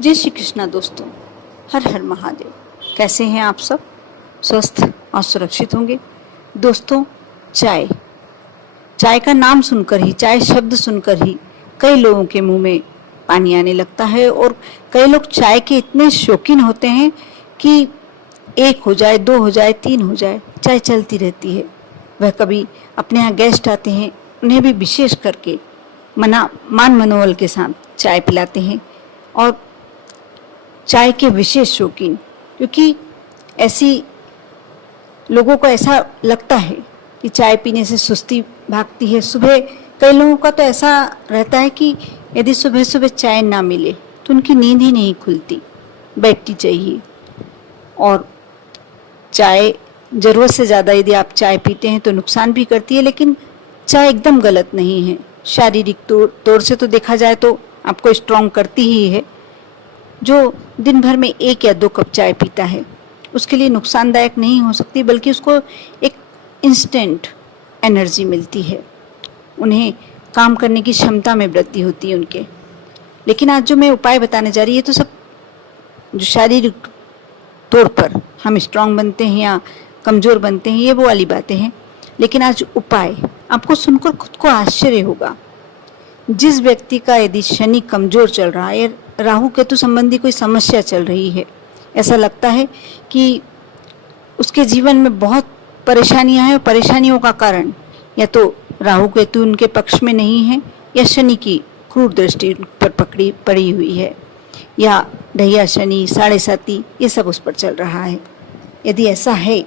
जय श्री कृष्णा दोस्तों। हर हर महादेव। कैसे हैं आप सब? स्वस्थ और सुरक्षित होंगे। दोस्तों, चाय चाय का नाम सुनकर ही, चाय शब्द सुनकर ही कई लोगों के मुंह में पानी आने लगता है और कई लोग चाय के इतने शौकीन होते हैं कि एक हो जाए, दो हो जाए, तीन हो जाए, चाय चलती रहती है। वह कभी अपने यहाँ गेस्ट आते हैं, उन्हें भी विशेष करके मान मनोबल के साथ चाय पिलाते हैं। और चाय के विशेष शौकीन, क्योंकि ऐसी लोगों को ऐसा लगता है कि चाय पीने से सुस्ती भागती है। सुबह कई लोगों का तो ऐसा रहता है कि यदि सुबह सुबह चाय ना मिले तो उनकी नींद ही नहीं खुलती, बैठती चाहिए। और चाय ज़रूरत से ज़्यादा यदि आप चाय पीते हैं तो नुकसान भी करती है, लेकिन चाय एकदम गलत नहीं है। शारीरिक तौर से तो देखा जाए तो आपको स्ट्रॉन्ग करती ही है। जो दिन भर में 1 या 2 कप चाय पीता है उसके लिए नुकसानदायक नहीं हो सकती, बल्कि उसको एक इंस्टेंट एनर्जी मिलती है, उन्हें काम करने की क्षमता में वृद्धि होती है उनके। लेकिन आज जो मैं उपाय बताने जा रही है तो सब जो शारीरिक तौर पर हम स्ट्रांग बनते हैं या कमज़ोर बनते हैं, ये वो वाली बातें हैं। लेकिन आज उपाय आपको सुनकर खुद को आश्चर्य होगा। जिस व्यक्ति का यदि शनि कमज़ोर चल रहा है या राहु केतु संबंधी कोई समस्या चल रही है, ऐसा लगता है कि उसके जीवन में बहुत परेशानियां हैं और परेशानियों का कारण या तो राहु केतु उनके पक्ष में नहीं है या शनि की क्रूर दृष्टि उन पर पड़ी हुई है, या ढैया शनि, साढ़े साती, ये सब उस पर चल रहा है। यदि ऐसा है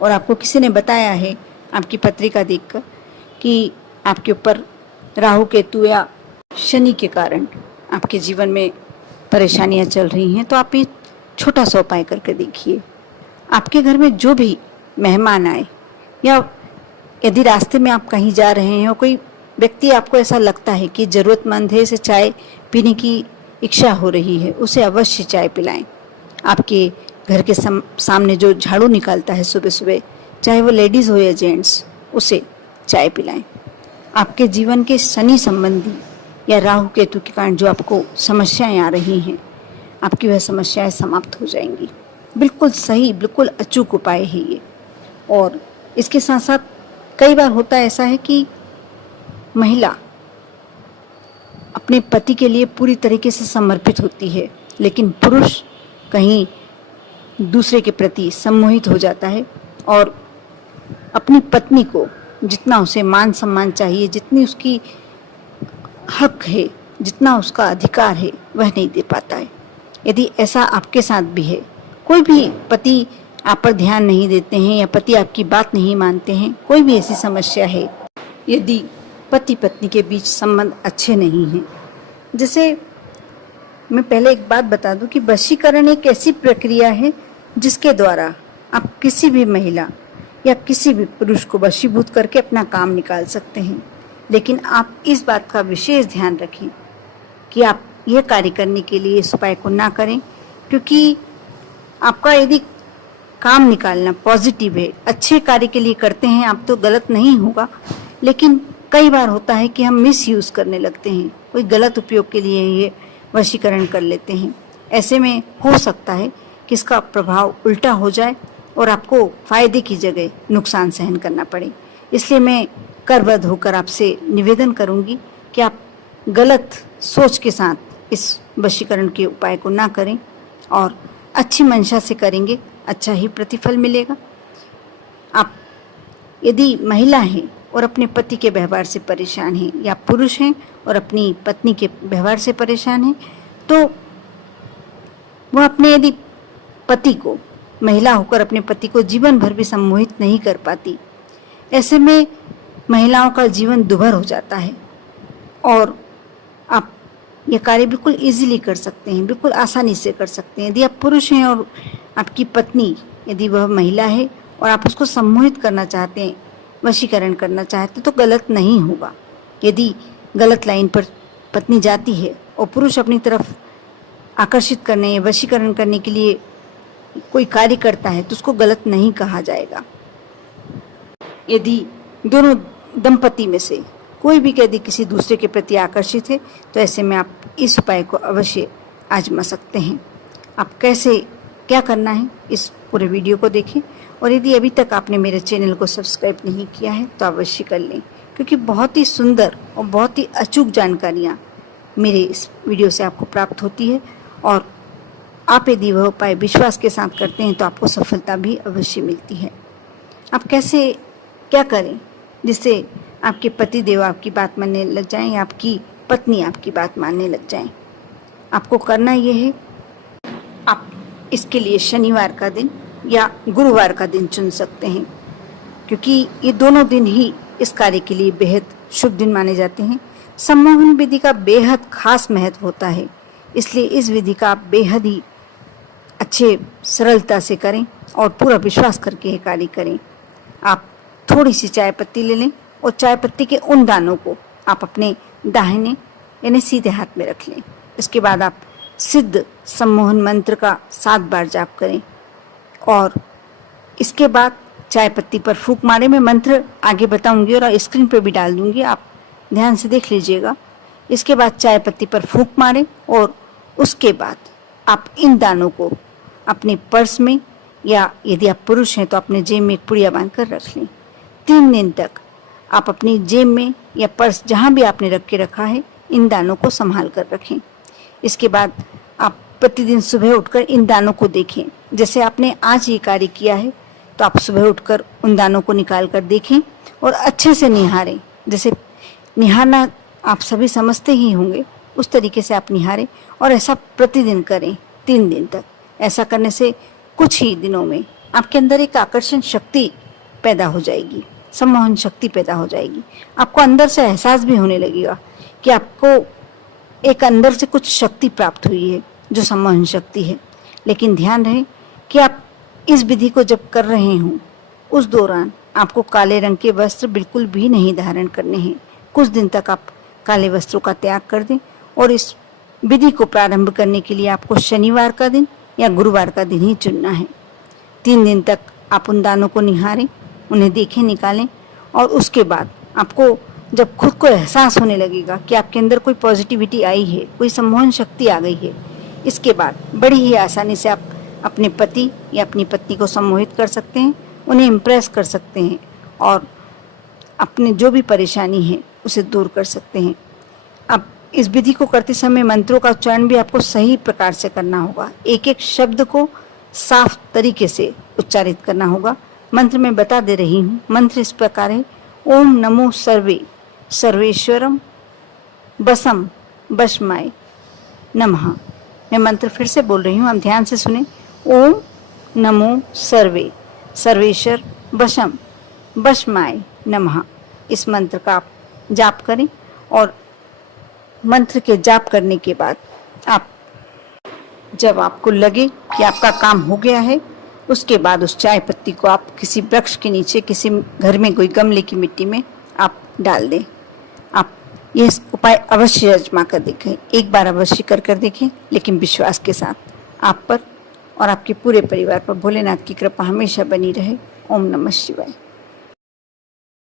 और आपको किसी ने बताया है आपकी पत्रिका देखकर कि आपके ऊपर राहु केतु या शनि के कारण आपके जीवन में परेशानियां चल रही हैं, तो आप ये छोटा सा उपाय करके देखिए। आपके घर में जो भी मेहमान आए या यदि रास्ते में आप कहीं जा रहे हैं और कोई व्यक्ति आपको ऐसा लगता है कि ज़रूरतमंद है, इसे चाय पीने की इच्छा हो रही है, उसे अवश्य चाय पिलाएं। आपके घर के सामने जो झाड़ू निकालता है सुबह सुबह, चाहे वो लेडीज़ हो या जेंट्स, उसे चाय पिलाएं। आपके जीवन के शनि संबंधी या राहु केतु के कारण जो आपको समस्याएं आ रही हैं, आपकी वह समस्याएं समाप्त हो जाएंगी। बिल्कुल सही, बिल्कुल अचूक उपाय है ये। और इसके साथ साथ कई बार होता ऐसा है कि महिला अपने पति के लिए पूरी तरीके से समर्पित होती है, लेकिन पुरुष कहीं दूसरे के प्रति सम्मोहित हो जाता है और अपनी पत्नी को जितना उसे मान सम्मान चाहिए, जितनी उसकी हक है, जितना उसका अधिकार है, वह नहीं दे पाता है। यदि ऐसा आपके साथ भी है, कोई भी पति आप पर ध्यान नहीं देते हैं या पति आपकी बात नहीं मानते हैं, कोई भी ऐसी समस्या है, यदि पति पत्नी के बीच संबंध अच्छे नहीं हैं, जैसे मैं पहले एक बात बता दूं कि वशीकरण एक ऐसी प्रक्रिया है जिसके द्वारा आप किसी भी महिला या किसी भी पुरुष को वशीभूत करके अपना काम निकाल सकते हैं। लेकिन आप इस बात का विशेष ध्यान रखें कि आप यह कार्य करने के लिए इस उपाय को ना करें, क्योंकि आपका यदि काम निकालना पॉजिटिव है, अच्छे कार्य के लिए करते हैं आप, तो गलत नहीं होगा। लेकिन कई बार होता है कि हम मिसयूज़ करने लगते हैं, कोई गलत उपयोग के लिए ये वशीकरण कर लेते हैं। ऐसे में हो सकता है कि इसका प्रभाव उल्टा हो जाए और आपको फ़ायदे की जगह नुकसान सहन करना पड़े। इसलिए मैं करबद्ध होकर आपसे निवेदन करूंगी कि आप गलत सोच के साथ इस वशीकरण के उपाय को ना करें और अच्छी मंशा से करेंगे, अच्छा ही प्रतिफल मिलेगा। आप यदि महिला हैं और अपने पति के व्यवहार से परेशान हैं, या पुरुष हैं और अपनी पत्नी के व्यवहार से परेशान हैं, तो वह अपने यदि पति को, महिला होकर अपने पति को जीवन भर भी सम्मोहित नहीं कर पाती। ऐसे में महिलाओं का जीवन दुभर हो जाता है और आप ये कार्य बिल्कुल इजीली कर सकते हैं, बिल्कुल आसानी से कर सकते हैं। यदि आप पुरुष हैं और आपकी पत्नी, यदि वह महिला है और आप उसको सम्मोहित करना चाहते हैं, वशीकरण करना चाहते हैं, तो गलत नहीं होगा। यदि गलत लाइन पर पत्नी जाती है और पुरुष अपनी तरफ आकर्षित करने, वशीकरण करने के लिए कोई कार्य करता है, तो उसको गलत नहीं कहा जाएगा। यदि दोनों दंपति में से कोई भी यदि किसी दूसरे के प्रति आकर्षित है, तो ऐसे में आप इस उपाय को अवश्य आजमा सकते हैं। आप कैसे क्या करना है इस पूरे वीडियो को देखें, और यदि अभी तक आपने मेरे चैनल को सब्सक्राइब नहीं किया है तो अवश्य कर लें, क्योंकि बहुत ही सुंदर और बहुत ही अचूक जानकारियाँ मेरे इस वीडियो से आपको प्राप्त होती है। और आप यदि वह उपाय विश्वास के साथ करते हैं तो आपको सफलता भी अवश्य मिलती है। आप कैसे क्या करें जिससे आपके पति देव आपकी बात मानने लग जाएं या आपकी पत्नी आपकी बात मानने लग जाएं। आपको करना यह है, आप इसके लिए शनिवार का दिन या गुरुवार का दिन चुन सकते हैं, क्योंकि ये दोनों दिन ही इस कार्य के लिए बेहद शुभ दिन माने जाते हैं। सम्मोहन विधि का बेहद खास महत्व होता है, इसलिए इस विधि का आप बेहद ही अच्छे सरलता से करें और पूरा विश्वास करके ये कार्य करें। आप थोड़ी सी चाय पत्ती ले लें और चाय पत्ती के उन दानों को आप अपने दाहिने यानी सीधे हाथ में रख लें। इसके बाद आप सिद्ध सम्मोहन मंत्र का 7 बार जाप करें और इसके बाद चाय पत्ती पर फूंक मारे। मैं मंत्र आगे बताऊंगी और स्क्रीन पर भी डाल दूंगी, आप ध्यान से देख लीजिएगा। इसके बाद चाय पत्ती पर फूंक मारें और उसके बाद आप इन दानों को अपने पर्स में या यदि आप पुरुष हैं तो अपने जेब में एक पुड़िया बांध कर रख लें। 3 दिन तक आप अपनी जेब में या पर्स जहाँ भी आपने रख के रखा है इन दानों को संभाल कर रखें। इसके बाद आप प्रतिदिन सुबह उठकर इन दानों को देखें। जैसे आपने आज ये कार्य किया है तो आप सुबह उठकर उन दानों को निकाल कर देखें और अच्छे से निहारें। जैसे निहारना आप सभी समझते ही होंगे, उस तरीके से आप निहारें और ऐसा प्रतिदिन करें 3 दिन तक। ऐसा करने से कुछ ही दिनों में आपके अंदर एक आकर्षण शक्ति पैदा हो जाएगी, सम्मोहन शक्ति पैदा हो जाएगी। आपको अंदर से एहसास भी होने लगेगा कि आपको एक अंदर से कुछ शक्ति प्राप्त हुई है जो सम्मोहन शक्ति है। लेकिन ध्यान रहे कि आप इस विधि को जब कर रहे हों उस दौरान आपको काले रंग के वस्त्र बिल्कुल भी नहीं धारण करने हैं। कुछ दिन तक आप काले वस्त्रों का त्याग कर दें और इस विधि को प्रारंभ करने के लिए आपको शनिवार का दिन या गुरुवार का दिन ही चुनना है। 3 दिन तक आप उन दानों को निहारें, उन्हें देखें, निकालें और उसके बाद आपको जब खुद को एहसास होने लगेगा कि आपके अंदर कोई पॉजिटिविटी आई है, कोई सम्मोहन शक्ति आ गई है, इसके बाद बड़ी ही आसानी से आप अपने पति या अपनी पत्नी को सम्मोहित कर सकते हैं, उन्हें इम्प्रेस कर सकते हैं और अपने जो भी परेशानी है उसे दूर कर सकते हैं। अब इस विधि को करते समय मंत्रों का उच्चारण भी आपको सही प्रकार से करना होगा। एक एक शब्द को साफ तरीके से उच्चारित करना होगा। मंत्र मैं बता दे रही हूँ। मंत्र इस प्रकार है, ओम नमो सर्वे सर्वेश्वरम बसम बशमाय नमः। मैं मंत्र फिर से बोल रही हूँ, आप ध्यान से सुने। ओम नमो सर्वे सर्वेश्वर बशम बशमाय नमः। इस मंत्र का आप जाप करें और मंत्र के जाप करने के बाद आप जब आपको लगे कि आपका काम हो गया है, उसके बाद उस चाय पत्ती को आप किसी वृक्ष के नीचे, किसी घर में कोई गमले की मिट्टी में आप डाल दें। आप ये उपाय अवश्य आजमा कर देखें, एक बार अवश्य कर देखें, लेकिन विश्वास के साथ। आप पर और आपके पूरे परिवार पर भोलेनाथ की कृपा हमेशा बनी रहे। ओम नमः शिवाय।